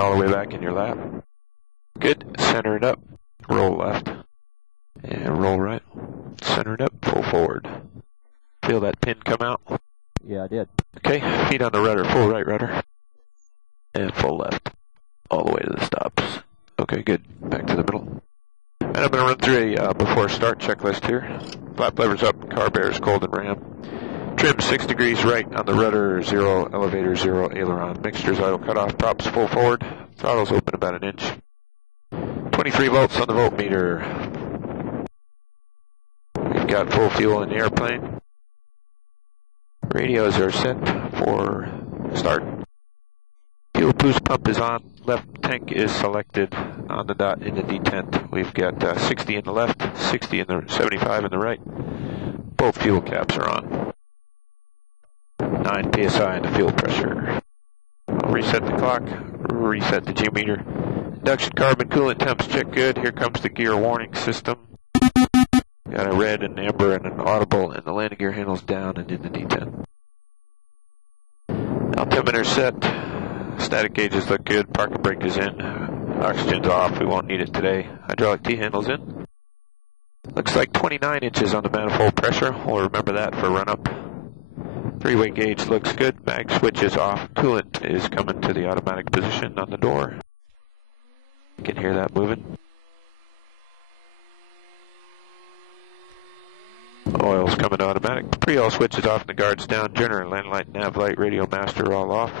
All the way back in your lap. Good. Center it up. Roll left. And roll right. Center it up. Full forward. Feel that pin come out? Yeah, I did. Okay. Feet on the rudder. Full right rudder. And full left. All the way to the stops. Okay, good. Back to the middle. And I'm going to run through a before start checklist here. Flap levers up. Car bears cold and ram. Trim 6 degrees right on the rudder, 0, elevator 0, aileron. Mixtures idle cutoff, props full forward. Throttle's open about an inch. 23 volts on the voltmeter. We've got full fuel in the airplane. Radios are set for start. Fuel boost pump is on. Left tank is selected on the dot in the detent. We've got 60 in the left, 60 in the 75 in the right. Both fuel caps are on. 9 psi in the fuel pressure. I'll reset the clock, reset the G-meter. Induction carbon coolant temps check good. Here comes the gear warning system. Got a red and amber and an audible, and the landing gear handle's down and in the detent. Altimeter set. Static gauges look good. Parking brake is in. Oxygen's off. We won't need it today. Hydraulic T-handle's in. Looks like 29 inches on the manifold pressure. We'll remember that for run-up. Three-way gauge looks good. Mag switch is off. Coolant is coming to the automatic position on the door. You can hear that moving. Oil's coming to automatic. Pre-oil switch is off and the guard's down. Generator, land light, nav light, radio master are all off.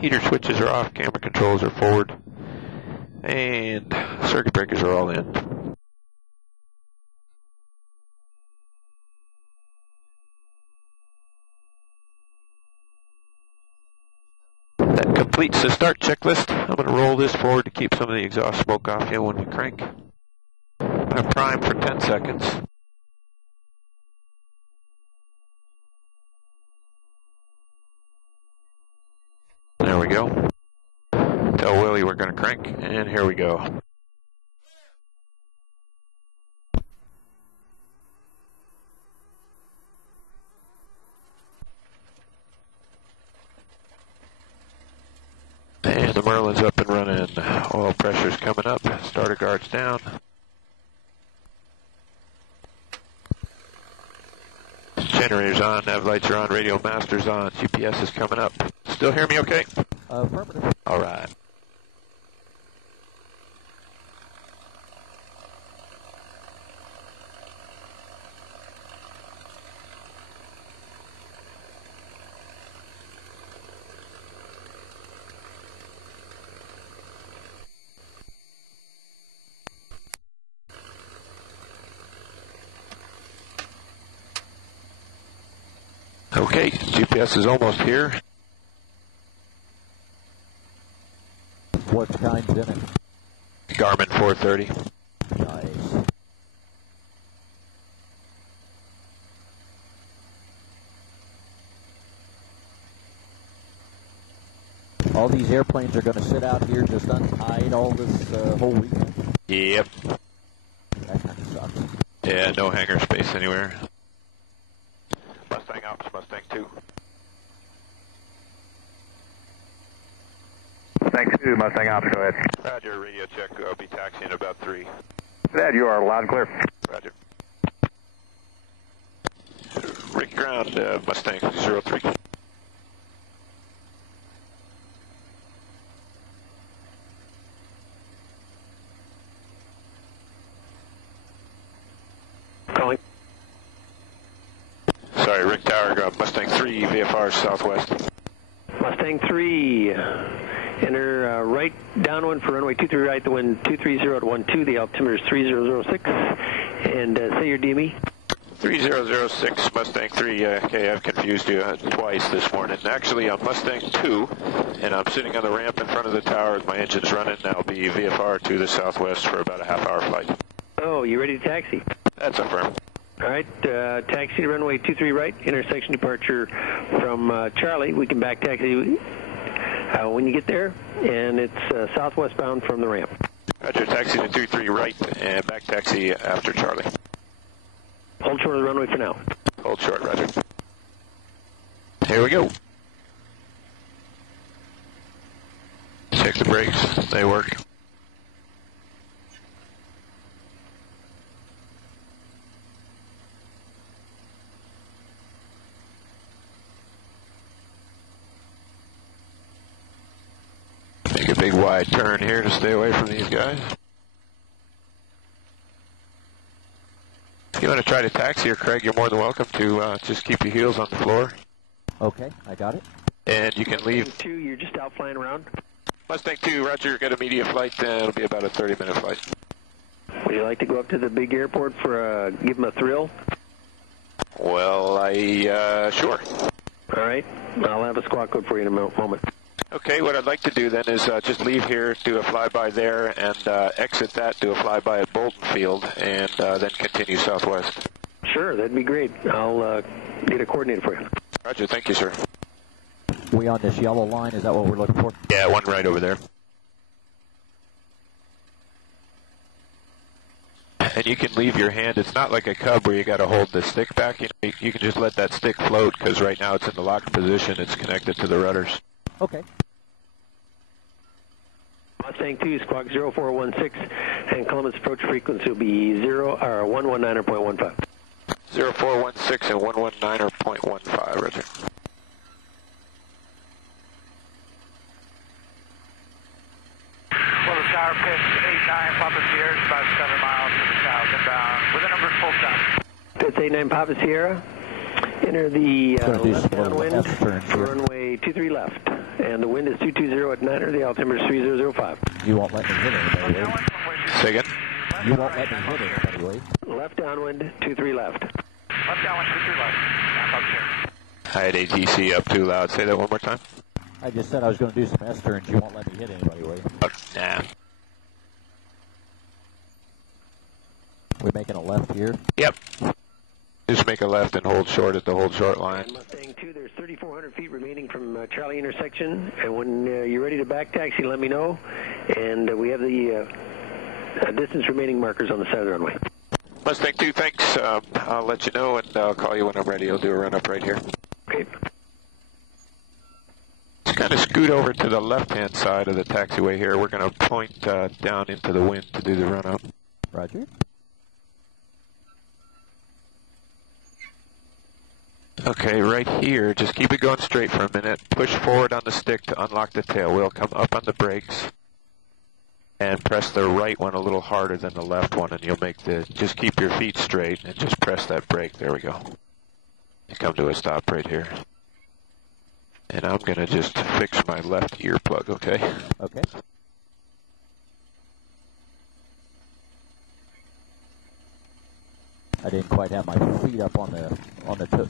Heater switches are off. Camera controls are forward. And circuit breakers are all in. That completes the start checklist. I'm going to roll this forward to keep some of the exhaust smoke off here when we crank. I'm going to prime for 10 seconds. There we go. Tell Willie we're going to crank, and here we go. And the Merlin's up and running. Oil pressure's coming up. Starter guard's down. Generator's on. Nav lights are on. Radio master's on. GPS is coming up. Still hear me okay? Affirmative. All right. Okay, GPS is almost here. What time's in it? Garmin 430. Nice. All these airplanes are going to sit out here just untied all this whole weekend? Yep. That kind of sucks. Yeah, no hangar space anywhere. Mustang Ops, Mustang 2. Mustang 2, Mustang Ops, go ahead. Roger, radio check. I'll be taxiing about 3. Dad, you are loud and clear. Roger. Rick ground, Mustang 03. Calling. Sorry, Rick Tower, Mustang 3, VFR southwest. Mustang 3, enter right downwind for runway 23 right, the wind 230 to 12, the altimeter is 3006, and say your DME. 3006, Mustang 3, okay, I've confused you twice this morning. Actually, I'm Mustang 2, and I'm sitting on the ramp in front of the tower with my engines running, and I'll be VFR to the southwest for about a half-hour flight. Oh, you ready to taxi? That's affirmed. All right, taxi to runway 23 right, intersection departure from Charlie. We can back taxi when you get there, and it's southwest bound from the ramp. Roger, taxi to 23 right, and back taxi after Charlie. Hold short of the runway for now. Hold short, roger. Here we go. 6 Check the brakes. They work. Make a big wide turn here to stay away from these guys. If you want to try to taxi here, Craig, you're more than welcome to just keep your heels on the floor. Okay, I got it. And you can leave. Mustang 2, you're just out flying around? Mustang 2, roger, got immediate flight. It'll be about a 30-minute flight. Would you like to go up to the big airport for give them a thrill? Well, sure. All right, I'll have a squawk code for you in a moment. Okay, what I'd like to do then is just leave here, do a flyby there, and exit that, do a flyby at Bolton Field, and then continue southwest. Sure, that'd be great. I'll get a coordinator for you. Roger, thank you, sir. We on this yellow line, is that what we're looking for? Yeah, one right over there. And you can leave your hand. It's not like a Cub where you got to hold the stick back. You can just let that stick float because right now it's in the locked position. It's connected to the rudders. Okay. Mustang 2, squawk 0416, and Columbus approach frequency will be 119.15. 0416 and 119.15, roger. Well, the Tower pitch 89 Papa Sierra is about 7 miles to the south inbound with a number full stop. Pitch 89 Papa Sierra. Enter the left downwind for runway 23 left. And the wind is 220 at 9, the altimeter is 3005. You won't let me hit anybody, right? Say again? You won't let me hit anybody, right? Left downwind, 23 left. Left downwind, 23 left. Papa Sierra. I had ATC up too loud. Say that one more time. I just said I was going to do some S-turns. You won't let me hit anybody, right? Nah. We're making a left here. Yep. Just make a left and hold short at the hold short line. Mustang 2, there's 3,400 feet remaining from Charlie intersection. And when you're ready to back taxi, let me know. And we have the distance remaining markers on the side of the runway. Mustang 2, thanks. I'll let you know, and I'll call you when I'm ready. I'll do a run-up right here. Okay. Just kind of scoot over to the left-hand side of the taxiway here. We're going to point down into the wind to do the run-up. Roger. Okay, right here, just keep it going straight for a minute. Push forward on the stick to unlock the tail wheel. Come up on the brakes. And press the right one a little harder than the left one, and you'll make just keep your feet straight and just press that brake. There we go. You come to a stop right here. And I'm going to just fix my left earplug, okay? Okay. I didn't quite have my feet up on the toe.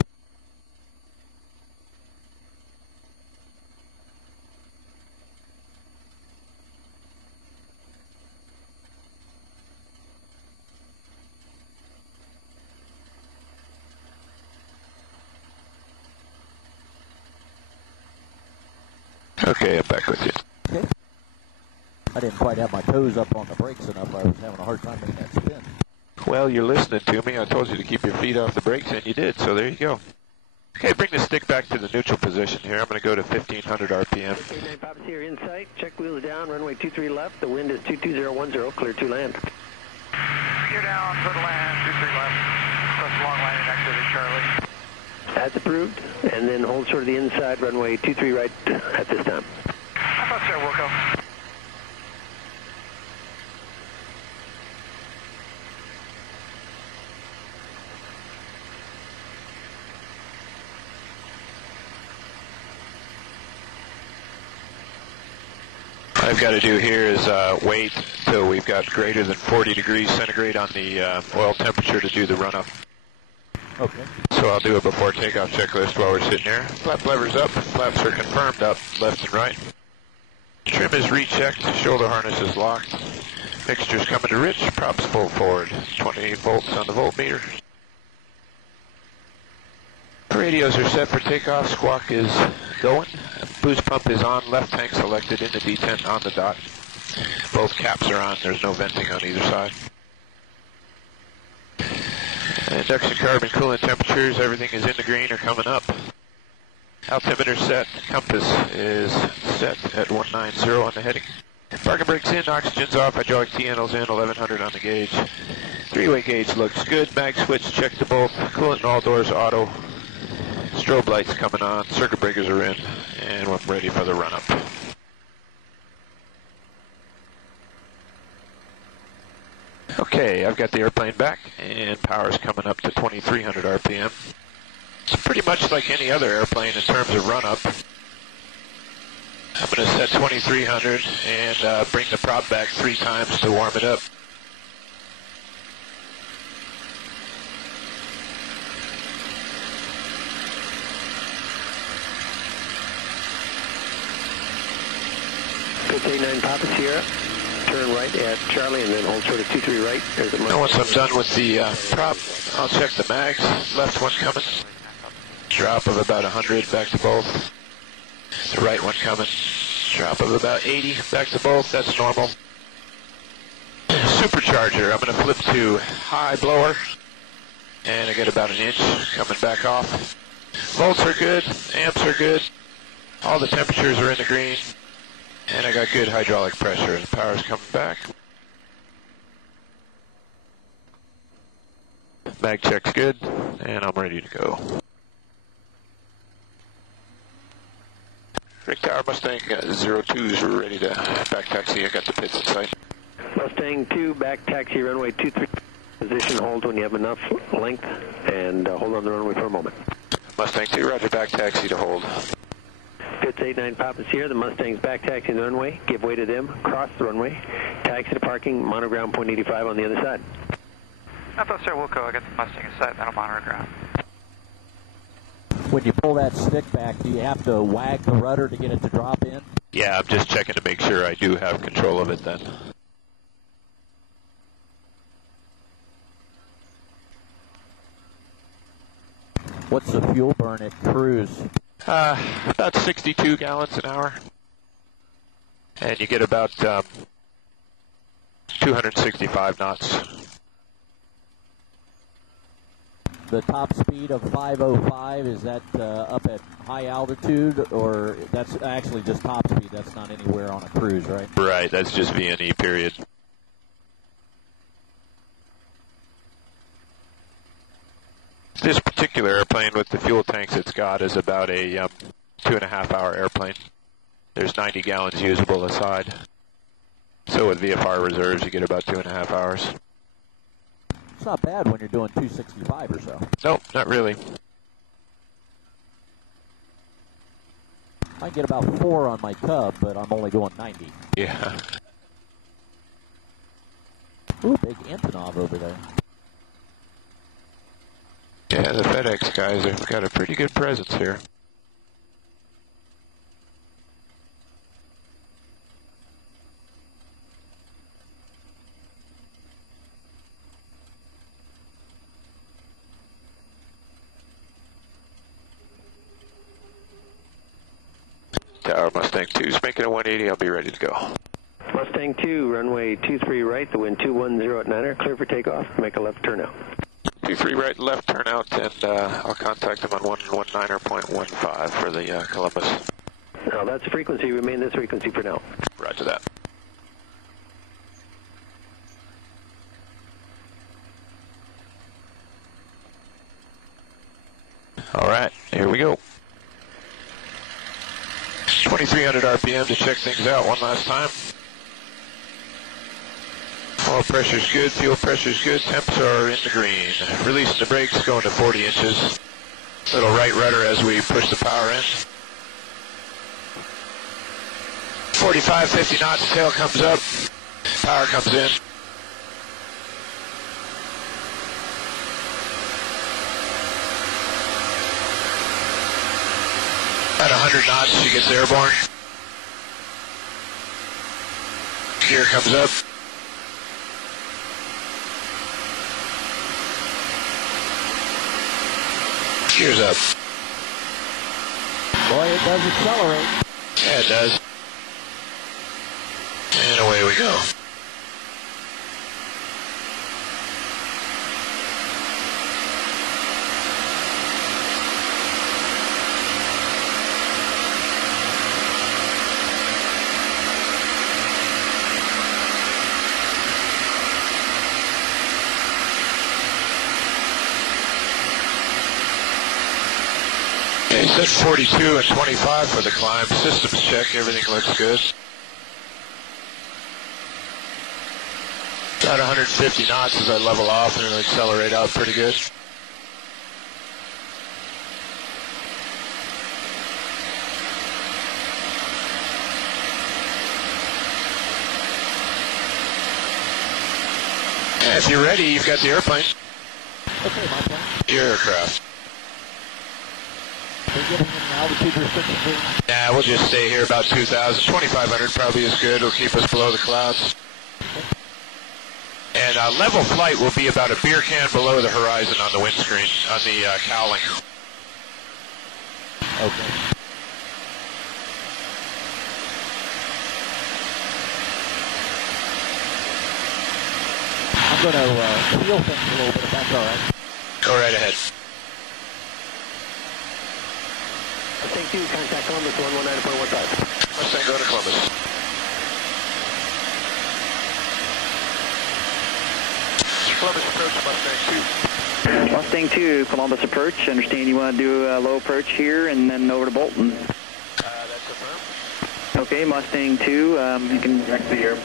Okay, I'm back with you. Okay. I didn't quite have my toes up on the brakes enough. I was having a hard time making that spin. Well, you're listening to me. I told you to keep your feet off the brakes, and you did, so there you go. Okay, bring the stick back to the neutral position here. I'm going to go to 1,500 RPM. Okay, 9 Papa Sierra in sight. Check wheels down, runway 23 left. The wind is 22010, clear to land. Gear down, for the land, 23 left. Press long landing exit at Charlie. That's approved. And then hold short of the inside, runway 23 right at this time. Papa Sierra, Wilco. I've got to do here is wait till we've got greater than 40 degrees centigrade on the oil temperature to do the run-up. Okay. So I'll do a before takeoff checklist while we're sitting here. Flap levers up, flaps are confirmed up, left and right. Trim is rechecked, shoulder harness is locked. Mixture's coming to rich, props full forward. 28 volts on the voltmeter. Radios are set for takeoff, squawk is going. Boost pump is on, left tank selected in the detent on the dot. Both caps are on, there's no venting on either side. Induction carbon coolant temperatures, everything is in the green or coming up. Altimeter set. Compass is set at 190 on the heading. Parking brakes in, oxygen's off, hydraulic T-handles in, 1100 on the gauge. Three-way gauge looks good. Mag switch checked to both. Coolant in all doors auto. Strobe lights coming on. Circuit breakers are in. And we're ready for the run-up. Okay, I've got the airplane back, and power's coming up to 2300 RPM. It's pretty much like any other airplane in terms of run-up. I'm going to set 2300 and bring the prop back 3 times to warm it up. Pitch 89 Papa Sierra. Turn right at Charlie and then hold short at 23 right. There's a Now once I'm done with the prop, I'll check the mags. Left one coming. Drop of about 100 back to both. The right one coming. Drop of about 80 back to both. That's normal. Supercharger. I'm going to flip to high blower. And I get about an inch coming back off. Volts are good. Amps are good. All the temperatures are in the green. And I got good hydraulic pressure. The power's coming back. Mag check's good. And I'm ready to go. Rick Tower, Mustang 02's ready to back taxi. I got the pits in sight. Mustang 2, back taxi, runway 23. Position hold when you have enough length, and hold on the runway for a moment. Mustang 2, roger, back taxi to hold. Pitch 89 Papa Sierra, the Mustang's back taxiing the runway. Give way to them, cross the runway. Taxi to parking, monitor ground, point 85 on the other side. Sir Wilco, I got the Mustang in sight, that'll monitor ground. When you pull that stick back, do you have to wag the rudder to get it to drop in? Yeah, I'm just checking to make sure I do have control of it then. What's the fuel burn at cruise? About 62 gallons an hour. And you get about 265 knots. The top speed of 505, is that up at high altitude, or that's actually just top speed? That's not anywhere on a cruise, right? Right, that's just VNE, period. This particular airplane with the fuel tanks it's got is about a 2.5 hour airplane. There's 90 gallons usable aside. So with VFR reserves, you get about 2.5 hours. It's not bad when you're doing 265 or so. Nope, not really. I can get about 4 on my Cub, but I'm only going 90. Yeah. Ooh, big Antonov over there. Yeah, the FedEx guys have got a pretty good presence here. Tower Mustang 2's making a 180. I'll be ready to go. Mustang 2, runway 23 right, the wind 210 at 9er, clear for takeoff, make a left turn out. 23 right, left turn out, and I'll contact them on 119.15 for the Columbus. Now that's the frequency, remain this frequency for now. Roger that. All right, here we go. 2300 RPM to check things out one last time. Oil pressure's good, fuel pressure's good, temps are in the green. Releasing the brakes, going to 40 inches. Little right rudder as we push the power in. 45, 50 knots, tail comes up, power comes in. At 100 knots, she gets airborne. Gear comes up. Gears up. Boy, it does accelerate. Yeah, it does. And away we go. Okay, set 42 and 25 for the climb. Systems check, everything looks good. About 150 knots as I level off and it'll accelerate out pretty good. And if you're ready, you've got the airplane. Okay, my plane. Your aircraft. Are you giving him an altitude restriction? Nah, we'll just stay here about 2,000. 2,500 probably is good. It'll keep us below the clouds. And level flight will be about a beer can below the horizon on the windscreen, on the cowling. Okay. I'm going to feel things a little bit, if that's all right. Go right ahead. Mustang 2, contact Columbus 119.15. Mustang, go to Columbus. Columbus approach, Mustang 2. Mustang 2, Columbus approach. Understand you want to do a low approach here and then over to Bolton. That's affirmed. Okay, Mustang 2, you can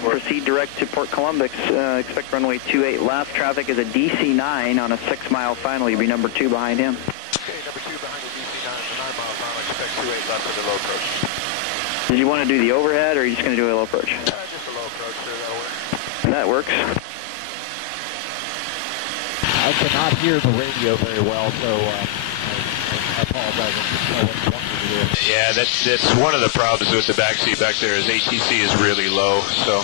proceed direct to Port Columbus. Expect runway 28 left. Traffic is a DC-9 on a 6-mile final. You'll be number 2 behind him. Okay, number 2 behind the DC-9, the 9-mile final. Expect 28 left for the low approach. Did you want to do the overhead or are you just going to do a low approach? Just a low approach, sure, that'll work. That works. I cannot hear the radio very well, so I apologize. I just know what you want me to do. Yeah, that's one of the problems with the backseat back there is ATC is really low, so.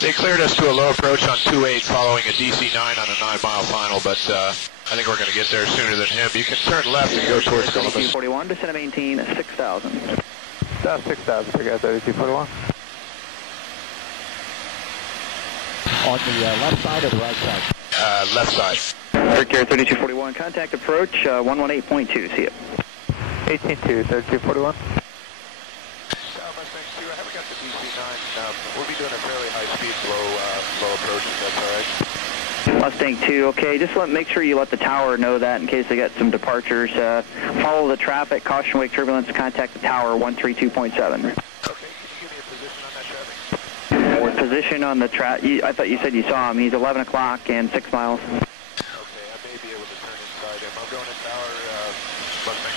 They cleared us to a low approach on 28 following a DC-9 on a 9-mile final, but I think we're going to get there sooner than him. You can turn left and go towards Columbus. 4241, descend to maintain 6,000. 6,000 for you guys, 3241. On the left side or the right side? Left side. Air Care 3241, contact approach 118.2, see it. 18-2, 3241. Mustang 2, I haven't got the DC-9. We'll be doing a fairly high speed, low approach, if that's all right. Mustang 2, okay, just make sure you let the tower know that in case they got some departures. Follow the traffic, caution wake turbulence, contact the tower 132.7. Okay, can you give me a position on that traffic? Position on the I thought you said you saw him. He's 11 o'clock and 6 miles. Okay, I may be able to turn inside him. I'm going in tower, Mustang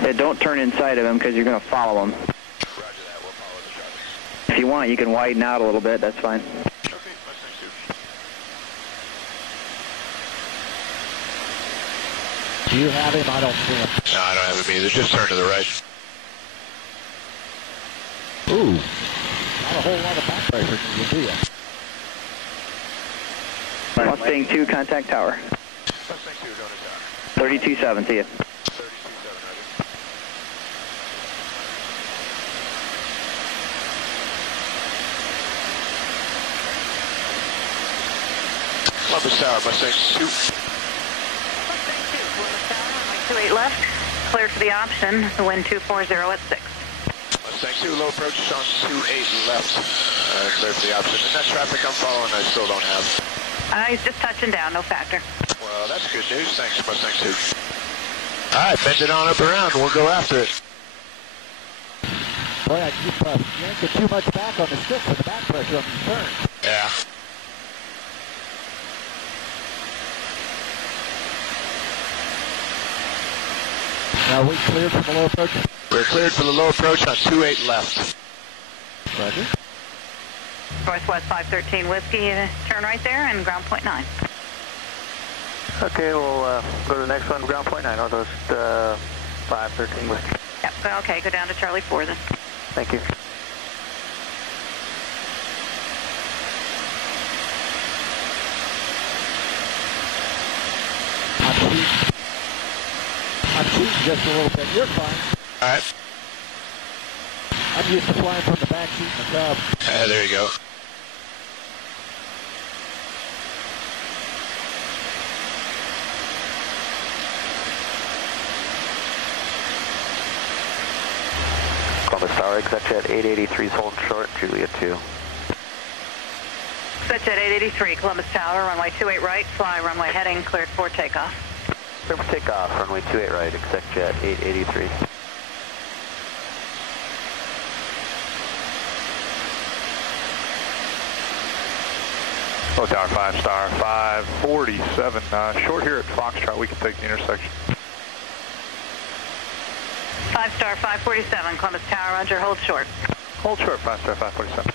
2. Yeah, don't turn inside of him because you're going to follow him. Roger that, we'll follow the traffic. If you want, you can widen out a little bit. That's fine. Okay, Mustang 2. Do you have him? I don't see him. No, I don't have him either. Just turn to the right. Ooh, not a whole lot of back pressure can you do that. Mustang 2, contact tower. Mustang 2, going to tower. 32.7, see you. 32.7, ready. Columbus Tower, Mustang 2. Mustang 2, Columbus Tower, runway 28 left. Cleared for the option, the wind 240 at 6. Mustang 2, low approach on 28 left. Clear for the option. And that traffic I'm following, I still don't have. He's just touching down, no factor. Well, that's good news. Thanks, Mustang 2. All right, bend it on up around. We'll go after it. Boy, I keep yanking too much back on the stick for the back pressure on these turns. Yeah. Now we cleared from the low approach. We're cleared for the low approach on 28 left. Roger. Northwest 513 Whiskey, turn right there and ground point 9. Okay, we'll go to the next one, ground point 9, Northwest 513 Whiskey. Yep, okay, go down to Charlie 4 then. Thank you. I'm cheating just a little bit. You're fine. All right. I'm used to flying from the back seat in the Cub. There you go. Columbus Tower, ExecJet 883 is holding short, Juliet 2. ExecJet 883, Columbus Tower, runway 28 right, fly runway heading, cleared for takeoff. Clear for takeoff, runway 28 right, exec jet 883. Low tower 5 star, 547. Short here at Foxtrot, we can take the intersection. 5 star 547, Columbus Tower, roger, hold short. Hold short, 5 star 547.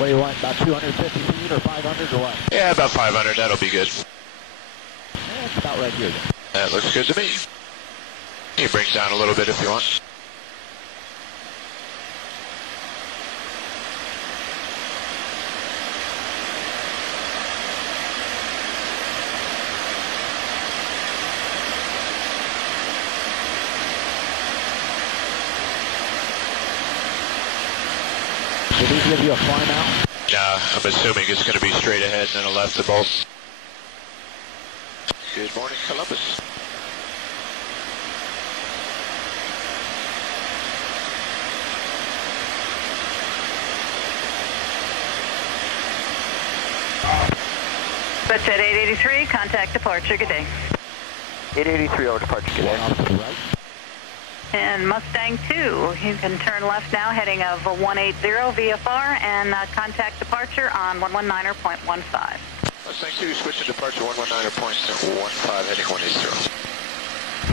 What do you want, about 250 feet or 500 or what? Yeah, about 500, that'll be good. Yeah, it's about right here. That looks good to me. You can bring it down a little bit if you want. Did he give you a fly out? Nah, I'm assuming it's going to be straight ahead and then a left to bolt. Good morning, Columbus. That's at 883, contact departure, good day. 883 over departure, good day. Off to the right. And Mustang 2, you can turn left now, heading of 180 VFR, and contact departure on 119.15. Mustang 2, switching departure 119.15, heading 180.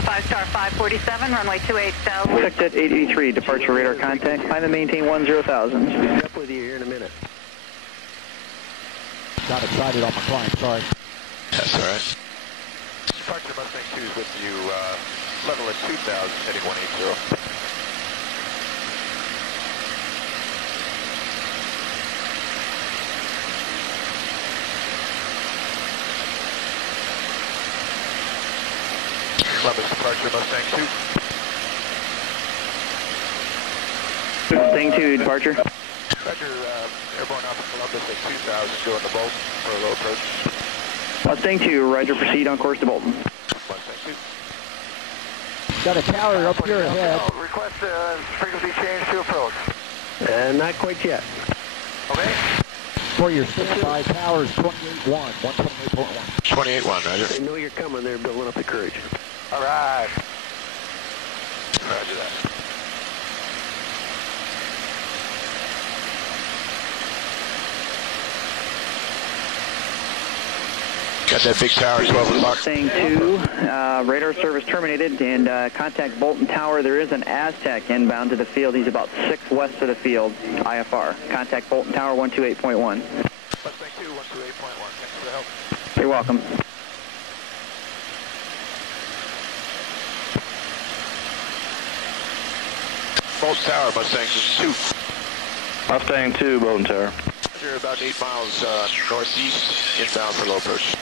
5 star 547, runway 28 south. Exec jet 883, departure radar contact. Climb and maintain 10,000. We'll be up with you here in a minute. Got excited on my climb, sorry. That's all right. Departure Mustang 2 is with you, level at 2,000, heading 180. Columbus departure Mustang 2. Mustang 2, departure. Roger, airborne off of Columbus at 2,000, go on the Bolt for a low approach. Mustang 2, roger, proceed on course to Bolton. Mustang 2. Got a tower up here ahead. Request frequency change to approach. Not quite yet. Okay. For your standby, tower is 28.1, 128.1. 28-1, Roger. They know you're coming, they're building up the courage. All right. Roger that. Got that big tower, 12 o'clock. Mustang 2, radar service terminated, and contact Bolton Tower. There is an Aztec inbound to the field. He's about 6 west of the field, IFR. Contact Bolton Tower 128.1. Mustang 2, 128.1. Thanks for the help. You're welcome. Bolt Tower, Mustang 2. Mustang 2, Bolton Tower. You're about 8 miles northeast, inbound for low approach.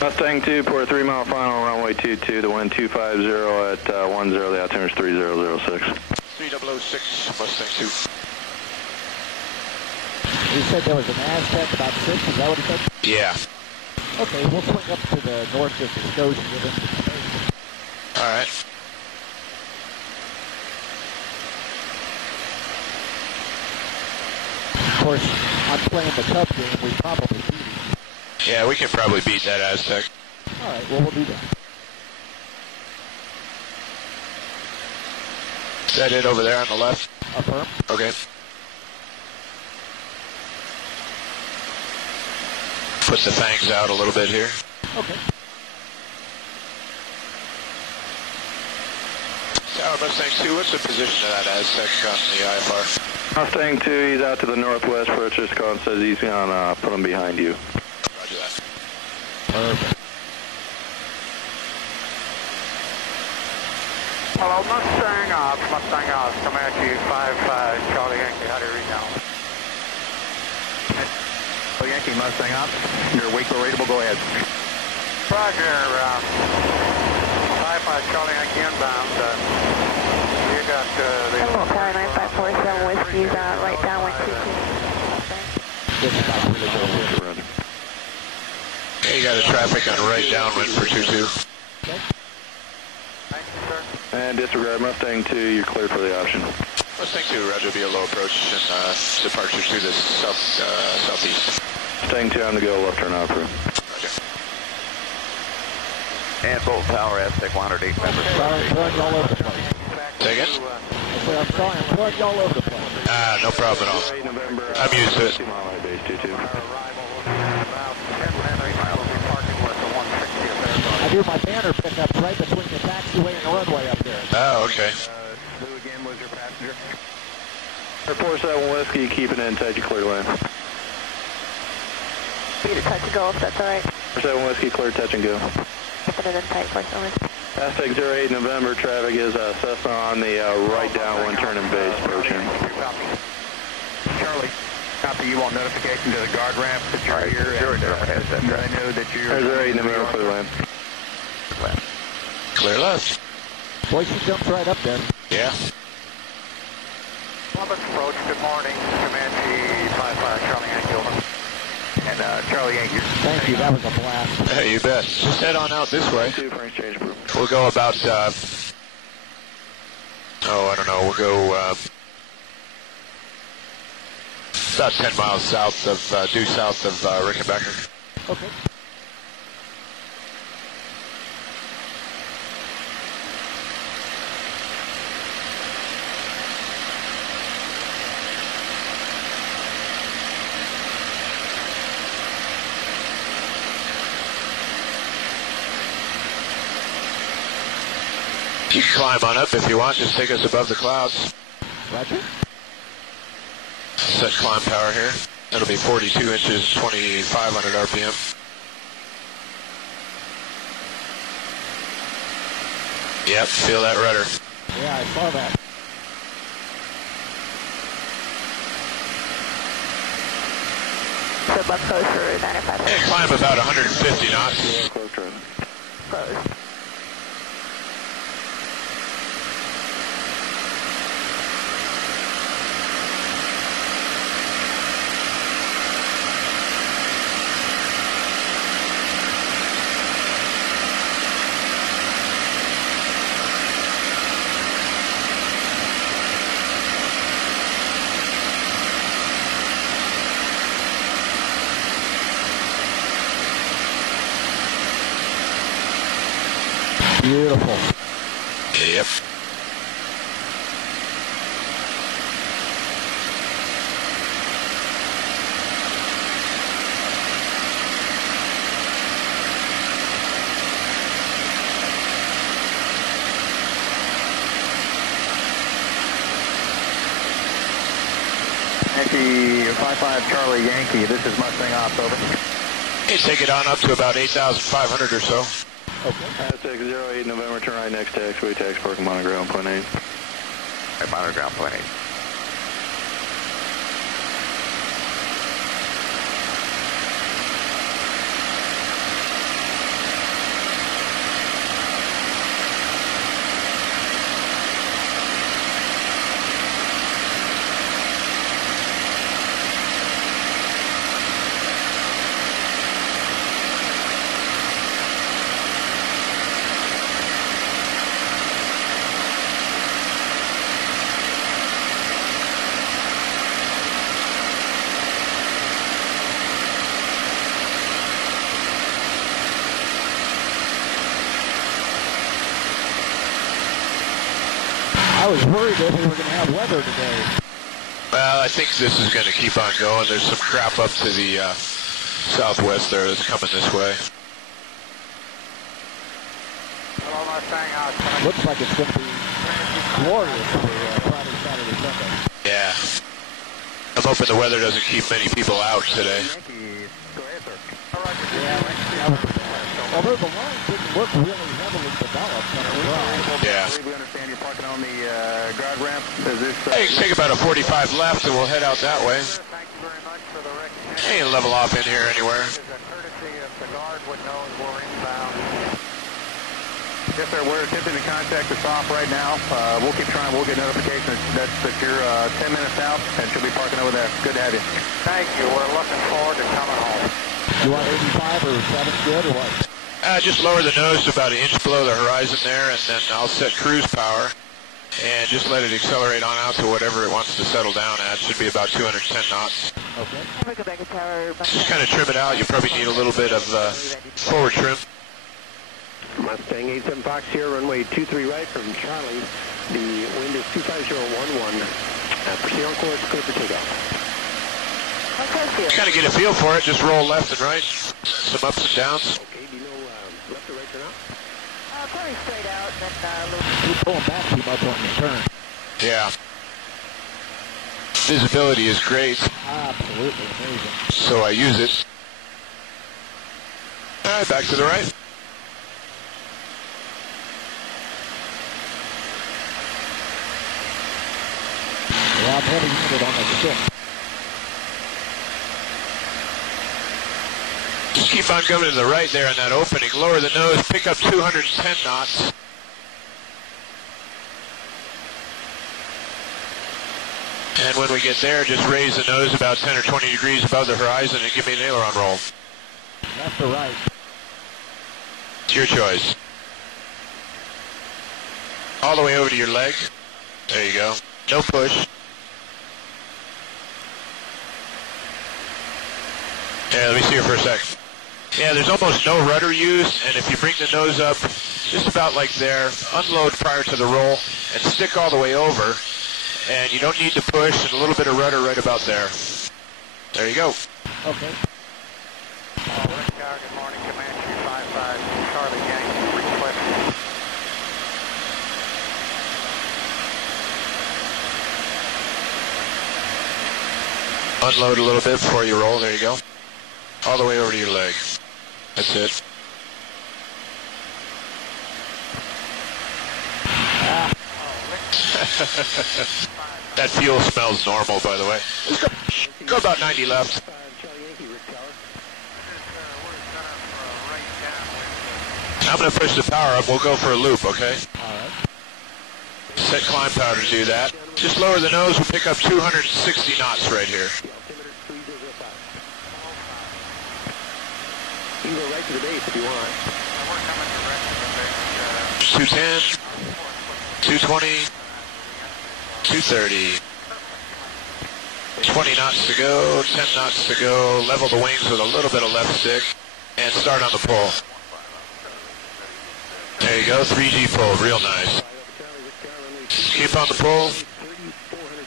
Mustang 2, port 3 mile final, runway 22, the wind 250 at 10, the altimeter is 3006. 3006, Mustang 2. He said there was an Aztec about 6, is that what he said? Yeah. Okay, we'll swing up to the north of the Scotia and give him some space. All right. Of course, I'm playing the Cub game, we probably beat him. Yeah, we can probably beat that Aztec. All right, well, we'll do that. Is that it over there on the left? Affirm. Okay. Put the fangs out a little bit here. Okay. Tower Mustang 2, what's the position of that Aztec on the IFR? Mustang 2, he's out to the northwest. Purchase call and says he's going to put him behind you. Roger that. Perfect. Hello, Mustang off, coming at you, 5-5, Charlie Yankee, how do you read now? Oh, Yankee, Mustang off, your wake rateable, go ahead. Roger, 5-5, Charlie Yankee inbound, you got the... Hello, Tower 9547, Whiskey, right downwind 22. Okay, you got a traffic on right downwind for 22. And disregard Mustang 2, you're cleared for the option. Mustang 2, Roger, be a low approach and departure to the southeast. Mustang 2 on the go, left turn out approved. Roger. And Bolton Tower, Aztec 108 members. Sorry, I'm throwing you all over the place. Say again? I said, I'm sorry, I'm throwing you all over the place. No problem at all. I'm used to it. I do my banner pickups right between the taxiway and the runway up there. Oh, okay. Who again was your passenger? 47 Whiskey, keeping it in tight, you cleared away. Need to touch and go if that's alright. 47 Whiskey, clear touch and go. Keeping it in tight, 47 Whiskey. Aztec 08 November, traffic is Cessna on the right downwind turn and base approaching. Charlie, copy, you want notification to the guard ramp that you're here, and I know that you're... 08 November, clear left. Clear left. Boy, she jumps right up there. Yeah. Columbus approach, good morning, Comanche 55, Charlie Yankee, over. And Charlie Yankee. Thank you, that was a blast. Hey, you bet. Just head on out this way. We'll go about, I don't know, we'll go about 10 miles south of, due south of Rickenbacker. Okay. You can climb on up if you want, just take us above the clouds. Roger. Set climb power here. That'll be 42 inches, 2,500 RPM. Yep, feel that rudder. Yeah, I saw that. So above close for 95. And climb about 150 knots. Close. Beautiful. Yep. Yankee 55 Charlie Yankee, this is Mustang Ops, over. You take it on up to about 8,500 or so. Okay. Aztec 08 November, turn right next taxiway, taxi park, monoground, point 8. Right, monoground, point 8. I was worried that we were going to have weather today. Well, I think this is going to keep on going. There's some crap up to the southwest there that's coming this way. Hello, Mustang. Looks like it's going to be glorious for Friday, Saturday, Sunday. Yeah. I'm hoping the weather doesn't keep many people out today. Although the line didn't look really heavily developed on the drive. Yeah. We understand you're parking on the guard ramp. Is this, Hey, you can take about a 45 left and we'll head out that way. Thank you very much for the recognition. Ain't level off in here anywhere. It is a courtesy if the guard would know we're inbound. Yes, sir. We're attempting to contact the stop right now. We'll keep trying. We'll get notification that you're 10 minutes out and she'll be parking over there. Good to have you. Thank you. We're looking forward to coming home. You want 85 or 7 good or what? Just lower the nose to about an inch below the horizon there, and then I'll set cruise power, and just let it accelerate on out to whatever it wants to settle down at. It should be about 210 knots. Okay. Just kind of trim it out. You probably need a little bit of forward trim. Mustang 87 Fox here, runway 23 right from Charlie. The wind is 25011. Proceed on course, clear for takeoff. Got to get a feel for it. Just roll left and right. Some ups and downs. Okay, do you know left or right turn out? Probably straight out, then a little... You're pulling back too much on your turn. Yeah. Visibility is great. Absolutely amazing. So I use it. All right, back to the right. Yeah, I'm heavy-handed on the stick. Just keep on coming to the right there in that opening. Lower the nose, pick up 210 knots. And when we get there, just raise the nose about 10 or 20 degrees above the horizon and give me an aileron roll. Left or right? It's your choice. All the way over to your leg. There you go. No push. Yeah, let me see her for a sec. Yeah, there's almost no rudder used, and if you bring the nose up just about like there, unload prior to the roll, and stick all the way over, and you don't need to push, and a little bit of rudder right about there. There you go. Okay. West Tower, good morning, Comanche 55, Charlie Yankee, request. Unload a little bit before you roll, there you go. All the way over to your leg. That's it. That fuel smells normal, by the way. Go about 90 left. I'm going to push the power up. We'll go for a loop, okay? All right. Set climb power to do that. Just lower the nose. We'll pick up 260 knots right here. You can go right to the base if you want. We're coming direct to the base. 210, 220, 230. 20 knots to go, 10 knots to go. Level the wings with a little bit of left stick, and start on the pull. There you go, 3G pull, real nice. Keep on the pull.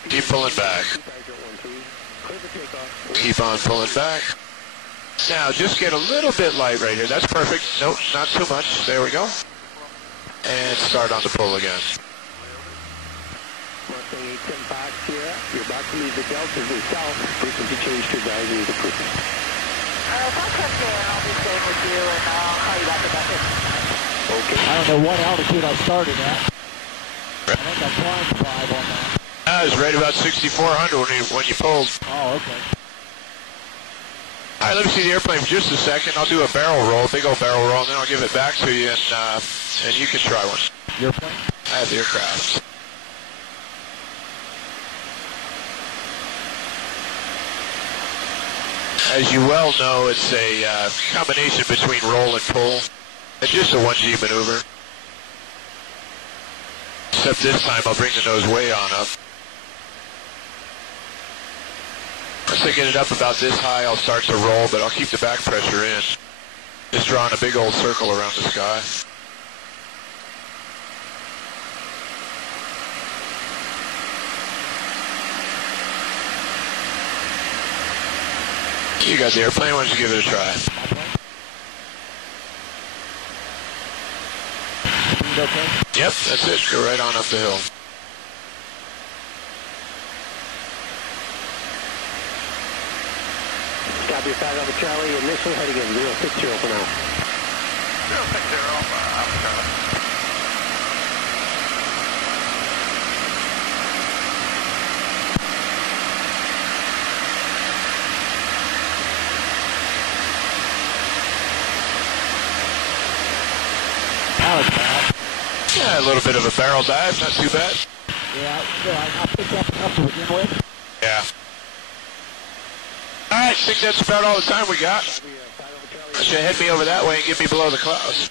Keep pulling back. Keep on pulling back. Now, just get a little bit light right here. That's perfect. Nope, not too much. There we go. And start on the pull again. Mustang 810 Fox here. You're about to leave the Delta to the south. Frequency change to advisory to cruise. If I come there, I'll be staying with you, and I'll call you back about it. Okay. I don't know what altitude I started at. I think I climbed 5 on that. That was right about 6,400 when you pulled. Oh, okay. All right, let me see the airplane for just a second. I'll do a barrel roll, big old barrel roll, and then I'll give it back to you, and you can try one. Your plane? I have the aircraft. As you well know, it's a combination between roll and pull. It's just a 1G maneuver. Except this time I'll bring the nose way on up. Once I get it up about this high, I'll start to roll, but I'll keep the back pressure in. Just drawing a big old circle around the sky. You got the airplane, why don't you give it a try? Speed okay? Yep, that's it. Go right on up the hill. Stop your 5 Alpha Charlie, initial heading in 060 for now. 060, Alpha Charlie. That was bad. Yeah, a little bit of a barrel dive, not too bad. Yeah, I picked up enough to begin with. Yeah. All right, I think that's about all the time we got. I should head me over that way and get me below the clouds.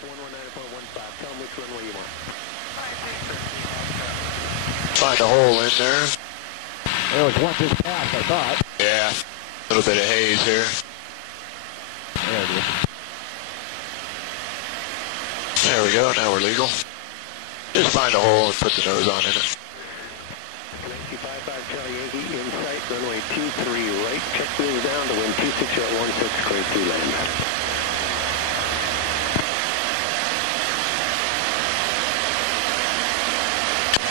Find a hole in there. There was one just past, I thought. Yeah, a little bit of haze here. There it is. There we go, now we're legal. Just find a hole and put the nose on in it. 955 Charlie Yankee, in sight, runway 23 right, check wheels down to wind 260 at 16, clear to land.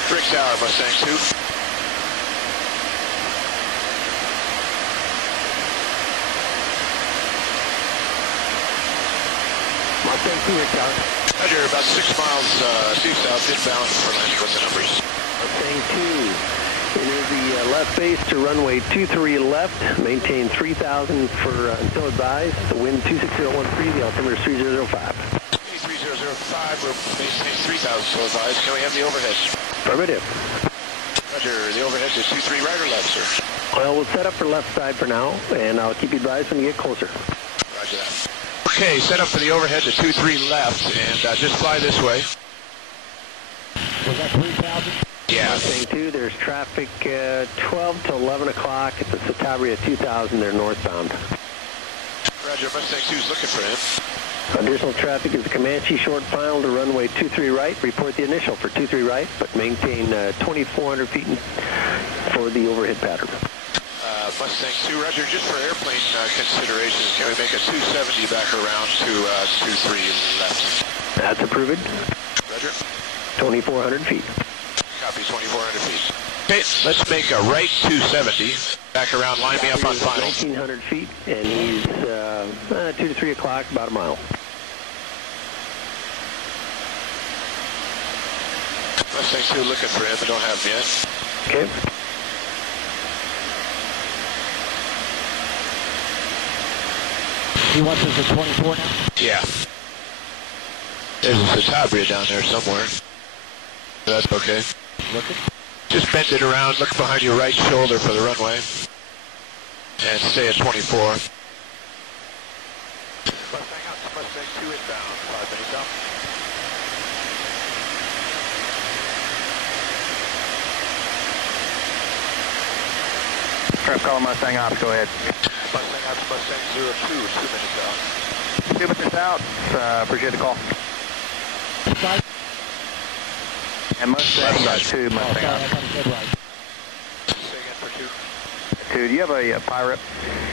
Brick Tower, Mustang 2. Mustang 2, Rick Tower. Roger, about 6 miles due south, inbound for landing with the numbers. Mustang 2. Enter the left base to runway 23 left. Maintain 3,000 for until advised. The wind 26013. The altimeter is 3005. 3005. We'll maintain 3,000 until advised. Can we have the overhead? Affirmative. Roger. The overhead is 23 right or left, sir? Well, we'll set up for left side for now, and I'll keep you advised when you get closer. Roger that. Okay, set up for the overhead to 23 left, and just fly this way. Was that 3,000? Yeah. Mustang 2, there's traffic 12 to 11 o'clock at the Satabria 2000. They're northbound. Roger, Mustang 2's looking for him. Additional traffic is the Comanche short final to runway 23 right. Report the initial for 23 right, but maintain 2,400 feet for the overhead pattern. Mustang 2, Roger, just for airplane considerations, can we make a 270 back around to 23 left? That's approved. Roger. 2,400 feet. Copy, 2,400 feet. Okay, let's make a right 270. Back around, line me up on final. 1,900 feet, and he's 2 to 3 o'clock, about a mile. Mustang 2 looking for him, but don't have him yet. Okay. He wants us at 24 now? Yeah. There's a Satabria down there somewhere. That's okay. Looking? Just bend it around, look behind your right shoulder for the runway. And stay at 24. Mustang 2 inbound, 5 minutes out. Prep call Mustang Ops, go ahead. Mustang Ops, Mustang 02, 2 minutes out. 2 minutes out, appreciate the call. Side? And Mustang 2, Mustang Ops. Say again for 2. 2, do you have a pirate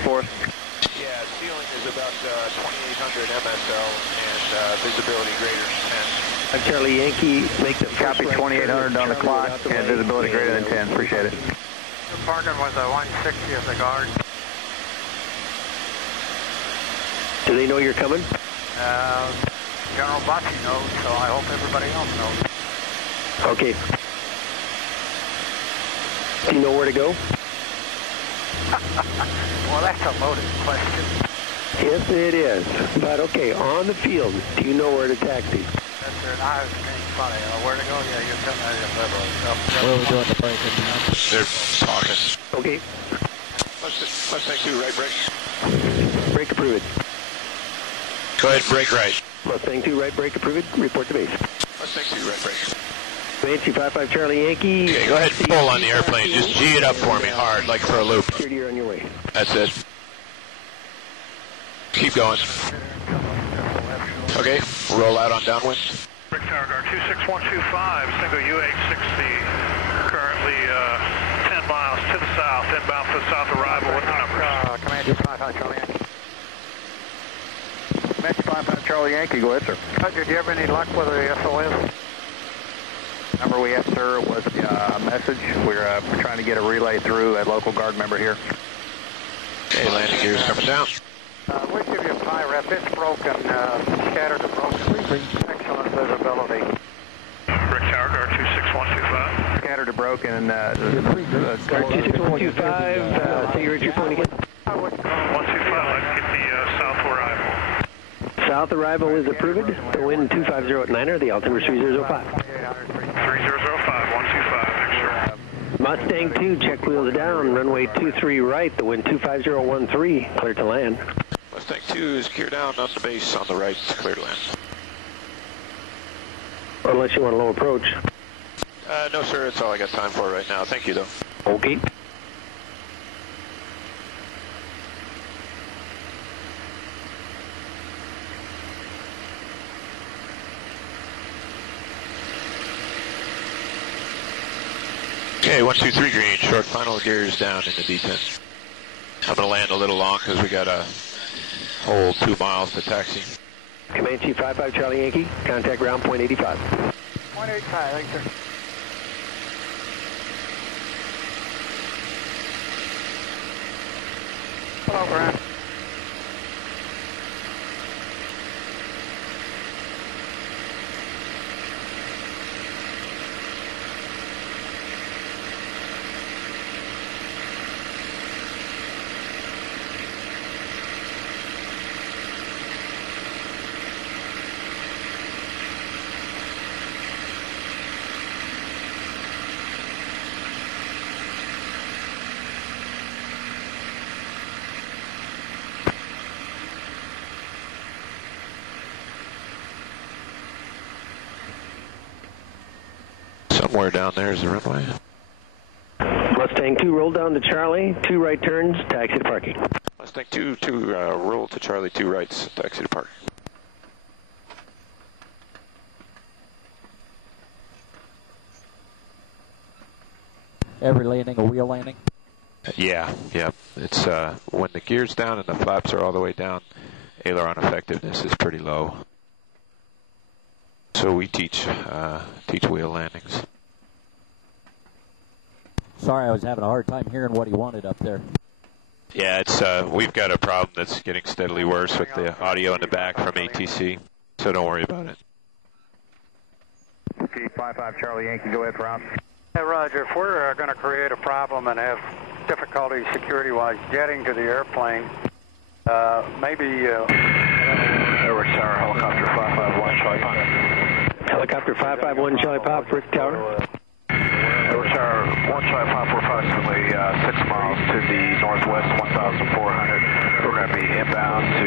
for us? Yeah, ceiling is about 2,800 MSL and visibility greater than 10. Charlie Yankee, make the Copy 2,800 on the clock and visibility greater than 10, appreciate it. Parking with a 160 as the guard. Do they know you're coming? General Bocci knows, so I hope everybody else knows. Okay. Do you know where to go? Well, that's a loaded question. Yes, it is. But okay, on the field, do you know where to taxi? That's it. I was being funny. Where to go? Yeah, you're telling me. Where are we doing the break-in now? They're talking. Okay. Mustang 2, right brake. Brake approved. Go ahead, brake right. Mustang 2, right brake approved. Report to base. Mustang 2, right brake. Comanche 55 Charlie Yankee. Okay, go ahead and pull on the airplane. Just G it up for me hard, like for a loop. Security, you're on your way. That's it. Keep going. Okay, roll out on downwind. Rick Tower Guard 26125, single U-860, currently 10 miles to the south, inbound for the south arrival with the numbers. Comanche 55 Charlie Yankee. Comanche 55 Charlie Yankee, go ahead, sir. Did you have any luck with the SOS? Number we have, sir, was a message. We're trying to get a relay through a local guard member here. Okay, landing gears coming down. We'll give you a pie rep. It's broken, scattered and broken. Excellent visibility. Rick Tower Guard 26125. Scattered to broken and... Guard 26125, say your entry point again. 125, let's get the south arrival. South arrival is approved. The wind 250 at 9er, the altimeter 3005. 3005, 125, sure. Mustang 2, check wheels down, runway 23 right, the wind 25013, clear to land. Mustang 2 is gear down on the base on the right, clear to land. Unless you want a low approach. No, sir, that's all I got time for right now. Thank you, though. Okay. Okay, 123 green, short final gears down in the D10. I'm going to land a little long because we got a whole 2 miles to taxi. Comanche 55 Charlie Yankee, contact ground point 85. 185, thanks, sir. Hello, ground. Somewhere down there is the runway. Mustang 2, roll down to Charlie, 2 right turns, taxi to parking. Mustang 2, roll to Charlie, 2 rights, taxi to park. Every landing a wheel landing? Yeah. It's when the gear's down and the flaps are all the way down, aileron effectiveness is pretty low. So we teach wheel landings. Sorry, I was having a hard time hearing what he wanted up there. Yeah, it's we've got a problem that's getting steadily worse with the audio in the back from ATC, so don't worry about it. Okay, 55 Charlie Yankee, go ahead, Rob. Hey, Roger, if we're going to create a problem and have difficulty security-wise getting to the airplane, maybe... Edward Tower, helicopter 551 Charlie Pop. Helicopter 551 Charlie Pop, Brick Tower. Edward Tower 1 Charlie Pop, we're approximately 6 miles to the northwest, 1,400. We're going to be inbound to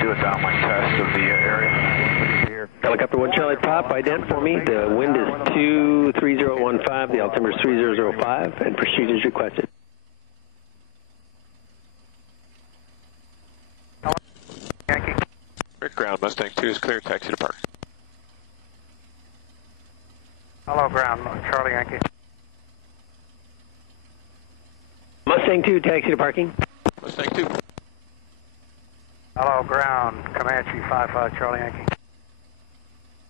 do a downlink test of the area. Helicopter 1 Charlie Pop, ident for me. The wind is 23015, the altimeter is 3005, and pursuit is requested. Yankee. Brick ground, Mustang 2 is clear, taxi to park. Hello, ground, Charlie Yankee. Mustang 2, taxi to parking. Mustang 2. Hello, ground, Comanche 55 Charlie Yankee.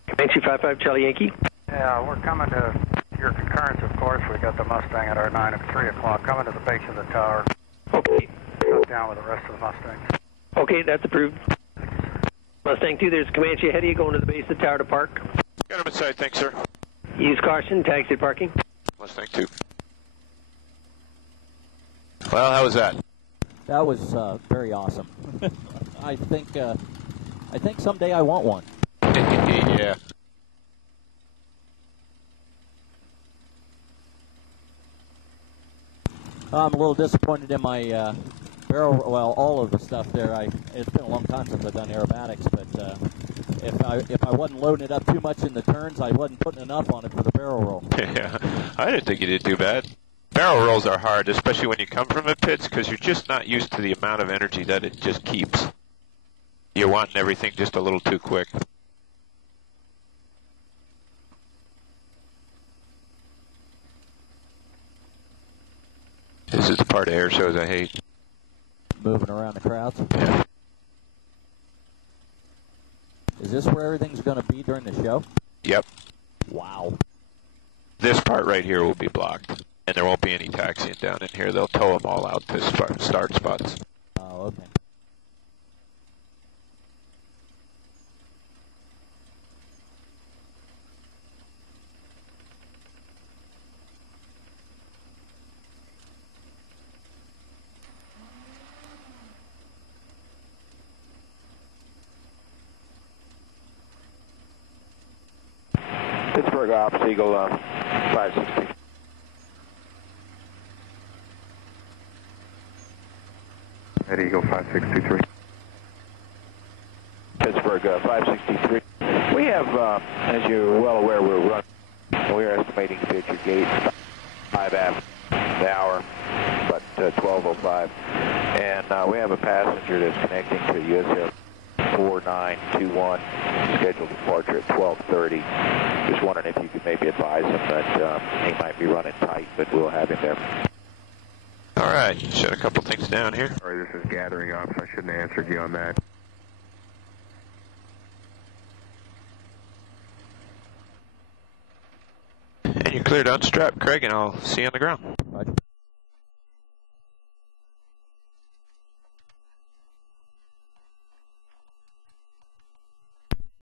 Comanche 55 Charlie Yankee. Yeah, we're coming to your concurrence, of course. We got the Mustang at our 3 o'clock, coming to the base of the tower. Okay. Up down with the rest of the Mustangs. Okay, that's approved. Mustang 2, there's Comanche ahead of you going to the base of the tower to park. Got him inside, thanks, sir. Use caution, taxi to parking. Mustang 2. Well, how was that? That was very awesome. I think someday I want one. Yeah. I'm a little disappointed in my barrel. Well, all of the stuff there. It's been a long time since I've done aerobatics, but if I wasn't loading it up too much in the turns, I wasn't putting enough on it for the barrel roll. Yeah, I didn't think you did too bad. Barrel rolls are hard, especially when you come from the pits, because you're just not used to the amount of energy that it just keeps. You're wanting everything just a little too quick. This is the part of air shows I hate. Moving around the crowds. Yeah. Is this where everything's going to be during the show? Yep. Wow. This part right here will be blocked, and there won't be any taxiing down in here. They'll tow them all out to start spots. Oh, okay. Pittsburgh Ops, Eagle 560. At Eagle 5623. Pittsburgh 563. We have, as you're well aware, we're estimating to be at your gate 5 after the hour, but 12:05. And we have a passenger that's connecting to US Air 4921, scheduled departure at 12:30. Just wondering if you could maybe advise him that he might be running tight, but we'll have him there. All right, shut a couple things down here. Sorry, this is gathering up, so I shouldn't have answered you on that. And you're cleared to unstrap, Craig, and I'll see you on the ground.